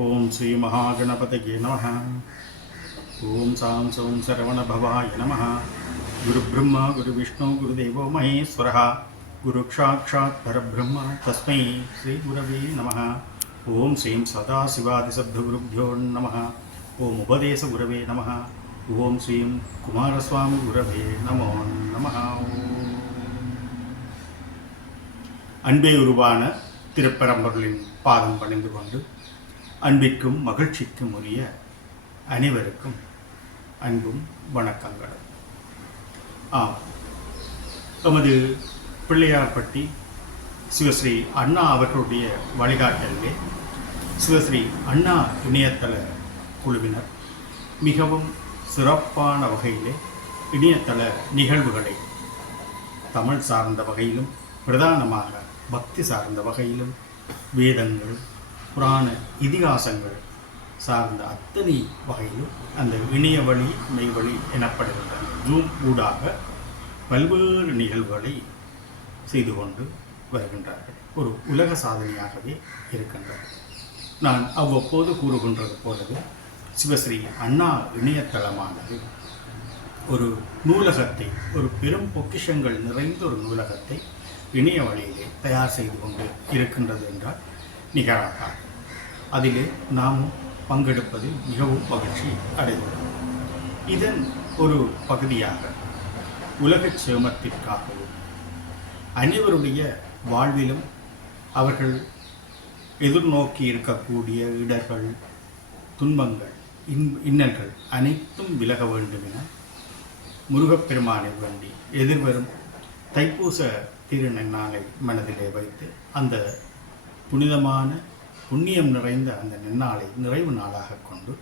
ஓம் ஸ்ரீ மகாகணபதியே நமः. ஓம் சாம் சௌம் சரவணபவாய நமः. குரு பிரம்மா குரு விஷ்ணு குரு தேவோ மகேஸ்வரः. குரு சாட்சாத் பரபிரம்ம தஸ்மை ஸ்ரீ குரவே நமः. ஓம் ஸ்ரீம் சதாசிவாதிசப்தகுருभ्यो நமः. ஓம் உபதேச குரவே நமः. ஓம் ஸ்ரீம் குமாரசுவாமி குரவே நமோ நமः. அன்பே உருவான திருப்பரம்பொருளின் பாதம் பணிந்து கொண்டு அன்பிற்கும் மகிழ்ச்சிக்கும் உரிய அனைவருக்கும் அன்பும் வணக்கங்களும். நமது பிள்ளையார்பட்டி சிவஸ்ரீ அண்ணா அவர்களுடைய வழிகாட்டலிலே சிவஸ்ரீ அண்ணா இணையதள குழுவினர் மிகவும் சிறப்பான வகையிலே இணையதள நிகழ்வுகளை தமிழ் சார்ந்த வகையிலும் பிரதானமாக பக்தி சார்ந்த வகையிலும் வேதங்கள் புராண இதிகாசங்கள் சார்ந்த அத்தனை வகையிலும் அந்த இணைய வழி மெய்வழி எனப்படுகின்ற ஜூம் ஊடாக பல்வேறு நிகழ்வுகளை செய்து கொண்டு வருகின்றார்கள். ஒரு உலக சாதனையாகவே இருக்கின்றது. நான் அவ்வப்போது கூறுகின்றது போலவே சிவஸ்ரீ அண்ணா இணையதளமானது ஒரு நூலகத்தை, ஒரு பெரும் பொக்கிஷங்கள் நிறைந்த ஒரு நூலகத்தை இணைய வழியிலே தயார் செய்து கொண்டு இருக்கின்றது என்றால் நிகராகாது. அதிலே நாம் பங்கெடுப்பதில் மிகவும் மகிழ்ச்சி அடைந்துள்ளோம். இதன் ஒரு பகுதியாக உலக சேமத்திற்காகவும் அனைவருடைய வாழ்விலும் அவர்கள் எதிர்நோக்கி இருக்கக்கூடிய இடர்கள், துன்பங்கள், இன்னல்கள் அனைத்தும் விலக வேண்டும் என முருகப்பெருமானை வேண்டி எதிர்வரும் தைப்பூச திருநன்னாளை மனதிலே வைத்து அந்த புனிதமான புண்ணியம் நிறைந்த அந்த நன்னாளை நிறைவு நாளாக கொண்டு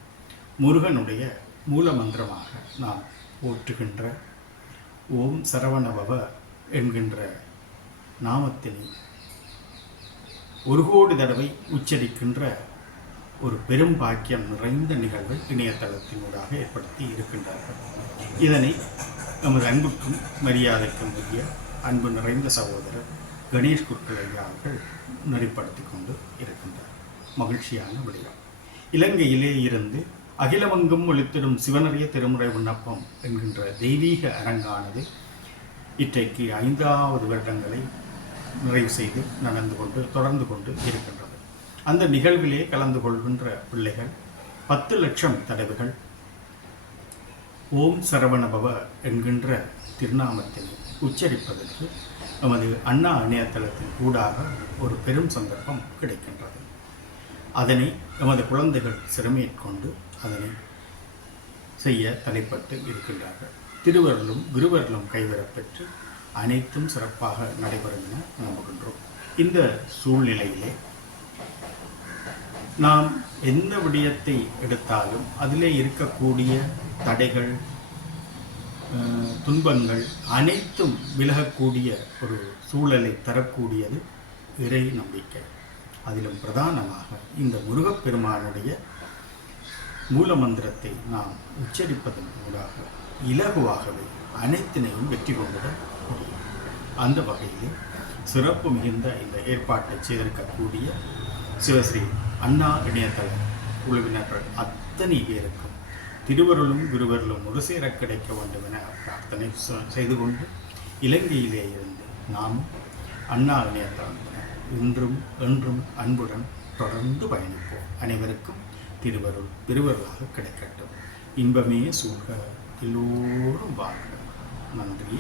முருகனுடைய மூல மந்திரமாக நாம் போற்றுகின்ற ஓம் சரவணபவ என்கின்ற நாமத்தினை ஒரு கோடி தடவை உச்சரிக்கின்ற ஒரு பெரும் பாக்கியம் நிறைந்த நிகழ்வை இணையதளத்தினூடாக ஏற்படுத்தி இருக்கின்றார்கள். இதனை நமது அன்புக்கும் மரியாதைக்கும் உரிய அன்பு நிறைந்த சகோதரர் கணேஷ் குர்கலையா அவர்கள் நெறிப்படுத்தி கொண்டு இருக்கின்றார். மகிழ்ச்சியான விடயம். இலங்கையிலே இருந்து அகிலமங்கும் ஒளித்திடும் சிவனறிய திருமுறை விண்ணப்பம் என்கின்ற தெய்வீக அரங்கானது இன்றைக்கு 5வது வருடங்களை நிறைவு செய்து தொடர்ந்து கொண்டு இருக்கின்றது. அந்த நிகழ்விலே கலந்து கொள்கின்ற பிள்ளைகள் 10 லட்சம் தடவைகள் ஓம் சரவணபவ என்கின்ற திருநாமத்தினை உச்சரிப்பதற்கு நமது அண்ணா இணையதளத்தின் ஊடாக ஒரு பெரும் சந்தர்ப்பம் கிடைக்கின்றது. அதனை நமது குழந்தைகள் சிரமேற்கொண்டு அதனை செய்ய தலைப்பட்டு இருக்கின்றார்கள். திருவருளும் குருவருளும் கைவரப்பெற்று அனைத்தும் சிறப்பாக நடைபெறும் என நம்புகின்றோம். இந்த சூழ்நிலையிலே நாம் எந்த விடயத்தை எடுத்தாலும் அதிலே இருக்கக்கூடிய தடைகள், துன்பங்கள் அனைத்தும் விலகக்கூடிய ஒரு சூழலை தரக்கூடியது இறை நம்பிக்கை. அதிலும் பிரதானமாக இந்த முருகப்பெருமானுடைய மூல மந்திரத்தை நாம் உச்சரிப்பதன் மூலமாக இலகுவாகவே அனைத்தினையும் வெற்றி கொண்டுட முடியும். அந்த வகையில் சிறப்பு மிகுந்த இந்த ஏற்பாட்டை செய்திருக்கக்கூடிய சிவஸ்ரீ அண்ணா இணையதள குழுவினர்கள் அத்தனை பேருக்கும் திருவருளும் குருவருளும் ஒரு சேர கிடைக்க வேண்டும் என பிரார்த்தனை செய்து கொண்டு இலங்கையிலே இருந்து நாம் அண்ணா இணையதளம் இன்றும் என்றும் அன்புடன் தொடர்ந்து பயணிப்போம். அனைவருக்கும் திருவருள் திருவருளாக கிடைக்கட்டும். இன்பமே சூழ்க, எல்லோரும் வாழ்க. நன்றி.